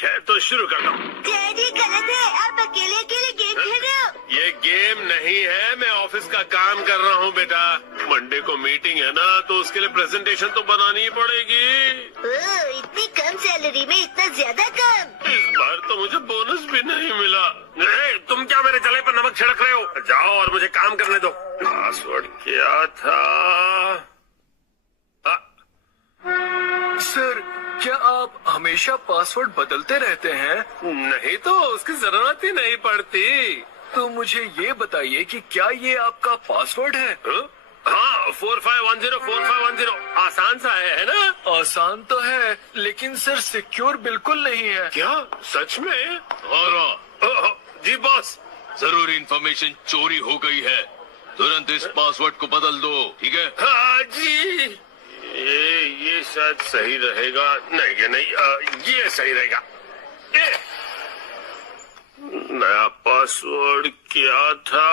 ठीक है, तो शुरू करता हूँ। डैडी गलत है, आप अकेले अकेले गेम खेल रहे हो। ये गेम नहीं है, मैं ऑफिस का काम कर रहा हूँ बेटा। मंडे को मीटिंग है ना, तो उसके लिए प्रेजेंटेशन तो बनानी ही पड़ेगी। ओह, इतनी कम सैलरी में इतना ज्यादा काम। इस बार तो मुझे बोनस भी नहीं मिला। तुम क्या मेरे जले पर नमक छिड़क रहे हो? जाओ और मुझे काम करने दो। पासवर्ड क्या था? सर, क्या आप हमेशा पासवर्ड बदलते रहते हैं? नहीं तो उसकी जरूरत ही नहीं पड़ती। तो मुझे ये बताइए कि क्या ये आपका पासवर्ड है? हाँ, 45104510 आसान सा है ना? आसान तो है, लेकिन सर सिक्योर बिल्कुल नहीं है। क्या सच में? और जी बॉस। जरूरी इंफॉर्मेशन चोरी हो गई है, तुरंत इस पासवर्ड को बदल दो, ठीक है? हाँ जी। ये शायद सही रहेगा। नहीं ये नहीं, ये सही रहेगा। नया पासवर्ड क्या था?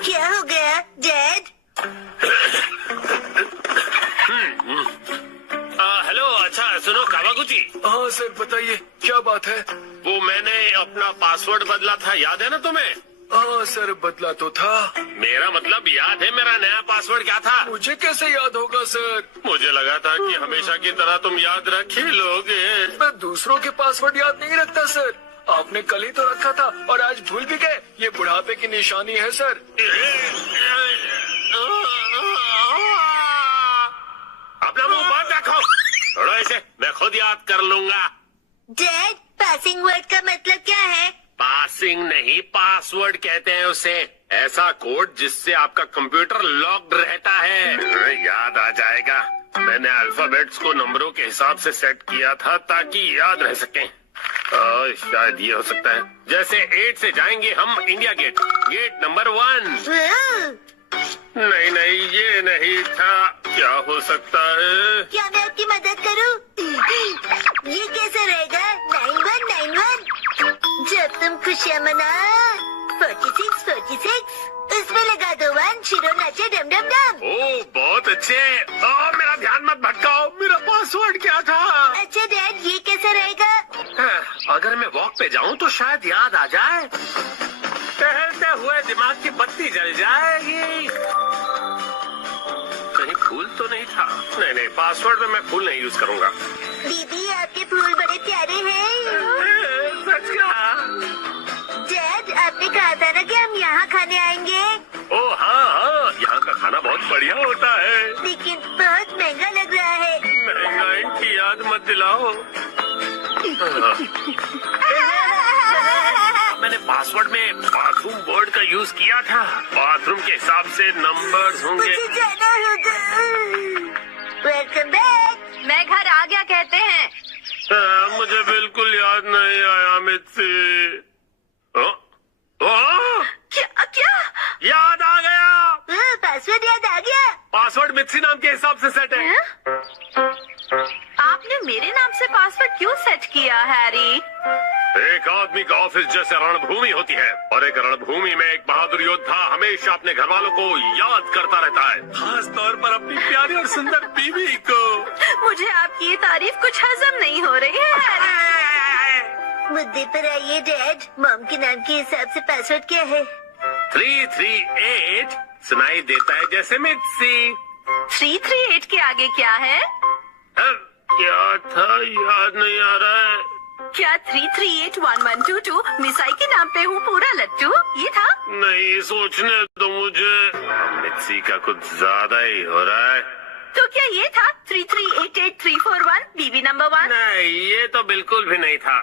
क्या हो गया डैड? हेलो, अच्छा सुनो कावागुची। हाँ सर, बताइए क्या बात है? वो मैंने अपना पासवर्ड बदला था, याद है ना तुम्हें? हाँ सर, बदला तो था। मेरा मतलब याद है मेरा नया पासवर्ड क्या था? मुझे कैसे याद होगा सर? मुझे लगा था कि हमेशा की तरह तुम याद रख ही लोगे। मैं दूसरों के पासवर्ड याद नहीं रखता सर। आपने कल ही तो रखा था और आज भूल भी गए। ये बुढ़ापे की निशानी है सर। अपना मुंह बंद रखो। थोड़ा ऐसे मैं खुद याद कर लूंगा। डैड, पासिंग वर्ड का मतलब क्या है? पासिंग नहीं, पासवर्ड कहते हैं उसे। ऐसा कोड जिससे आपका कंप्यूटर लॉक्ड रहता है। याद आ जाएगा। मैंने अल्फाबेट्स को नंबरों के हिसाब से सेट किया था ताकि याद रह सके। शायद ये हो सकता है। जैसे 8 से जाएंगे हम इंडिया गेट, गेट नंबर 1। नहीं नहीं, ये नहीं था। क्या हो सकता है? क्या मैं आपकी मदद करूं? ये कैसे रहेगा? 9191। जब तुम खुशियाँ मना 46 उसमें लगा दो 1, शिरो नाचे डम डम डम। ओह बहुत अच्छे। मेरा ध्यान मत भटकाओ। मेरा पासवर्ड क्या था? अच्छा डैड, ये कैसे रहेगा? अगर मैं वॉक पे जाऊं तो शायद याद आ जाए। टहलते हुए दिमाग की बत्ती जल जाएगी। कहीं फूल तो नहीं था? नहीं, पासवर्ड में मैं फूल नहीं यूज करूंगा। दीदी, आपके फूल बड़े प्यारे हैं। सच कहा। डैड, आपने कहा था ना कि हम यहाँ खाने आएंगे। ओह हाँ, यहाँ का खाना बहुत बढ़िया होता है। लेकिन बहुत महंगा लग रहा है। महंगाई की याद मत दिलाओ। मैंने पासवर्ड में बाथरूम वर्ड का यूज किया था। बाथरूम के हिसाब से नंबर्स होंगे। मुझे जाना होगा। Welcome back. मैं घर आ गया कहते हैं। मुझे बिल्कुल याद नहीं आया मित्सी। क्या क्या? याद आ गया। पासवर्ड याद आ गया। पासवर्ड मित्सी नाम के हिसाब से सेट है। आपने मेरे नाम से पासवर्ड क्यों सेट किया हैरी? एक आदमी का ऑफिस जैसे रणभूमि होती है, और एक रणभूमि में एक बहादुर योद्धा हमेशा अपने घर वालों को याद करता रहता है, खास तौर पर अपनी प्यारी और सुंदर बीवी को। मुझे आपकी ये तारीफ कुछ हजम नहीं हो रही है हैरी। मुद्दे पर आइए डैड। मॉम के नाम के हिसाब से पासवर्ड क्या है? 338 सुनाई देता है जैसे मित्सी। 338 के आगे क्या है? क्या था? याद नहीं आ रहा है। क्या 3381122 मिसाई के नाम पे हूँ पूरा लट्टू? ये था? नहीं, सोचने तो मुझे। मित्सी का कुछ ज्यादा ही हो रहा है। तो क्या ये था 3388341 बीबी नंबर 1? नहीं, ये तो बिल्कुल भी नहीं था।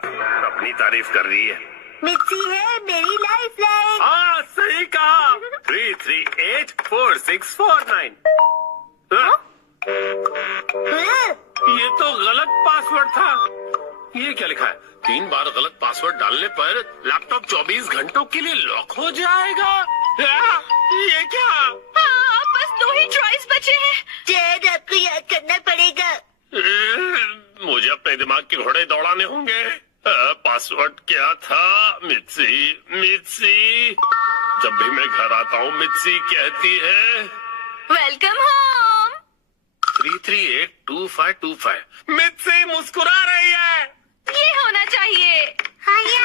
अपनी तारीफ कर रही है। मिर्ची है मेरी लाइफ लाइन। हाँ सही कहा। 3384649। ये तो गलत पासवर्ड था। ये क्या लिखा है? 3 बार गलत पासवर्ड डालने पर लैपटॉप 24 घंटों के लिए लॉक हो जाएगा। ये क्या? बस 2 ही चॉइस बचे हैं। डैड, आपको याद करना पड़ेगा। मुझे अपने दिमाग के घोड़े दौड़ाने होंगे। पासवर्ड क्या था? मित्सी। जब भी मैं घर आता हूँ मित्सी कहती है वेलकम होम। 33825 2525 मित्सी मुस्कुरा रही है। ये होना चाहिए। हाँ ये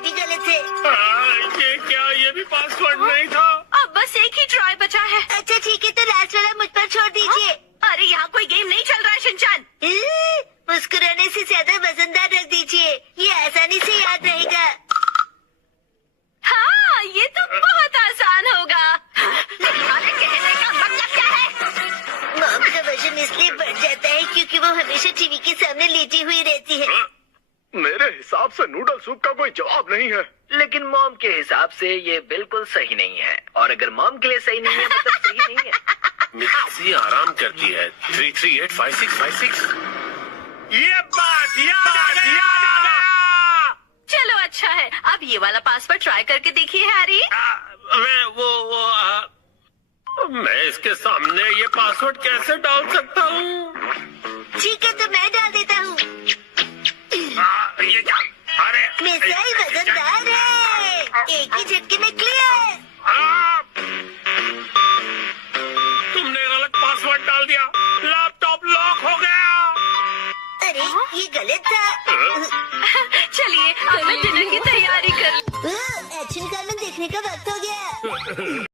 भी गलत है। ये क्या, ये भी पासवर्ड नहीं था। अब बस एक ही ट्राई बचा है। अच्छा ठीक है, तो लास्ट वाला मुझ पर छोड़ दीजिए। अरे यहाँ कोई गेम नहीं चल रहा है शिनचान। मुस्कुराने से ज्यादा वजनदार रख दीजिए, ये आसानी से याद रहेगा। हाँ ये तो बहुत आसान होगा। तुम्हारे कहने का मतलब क्या है? मॉम का वजन इसलिए बढ़ जाता है क्योंकि वो हमेशा टीवी के सामने लेटी हुई रहती है। मेरे हिसाब से नूडल सूप का कोई जवाब नहीं है। लेकिन मॉम के हिसाब से ये बिल्कुल सही नहीं है, और अगर मॉम के लिए सही नहीं है मतलब सही नहीं है। मित्सी आराम करती है। 3385656। ये बात याद आ गया। चलो अच्छा है, अब ये वाला पासवर्ड ट्राई करके देखिए हैरी। मैं इसके सामने ये पासवर्ड कैसे डाल सकता हूँ? ठीक है, तो मैं डाल देता हूँ। ये क्या? अरे मिसाइल वजनदार है, एक ही झटके में क्लियर। तुमने गलत पासवर्ड डाल दिया, लैपटॉप लॉक हो गया। अरे ये गलत था। चलिए अब मैं डिनर की तैयारी कर एक्शन फिल्म देखने का वक्त हो गया।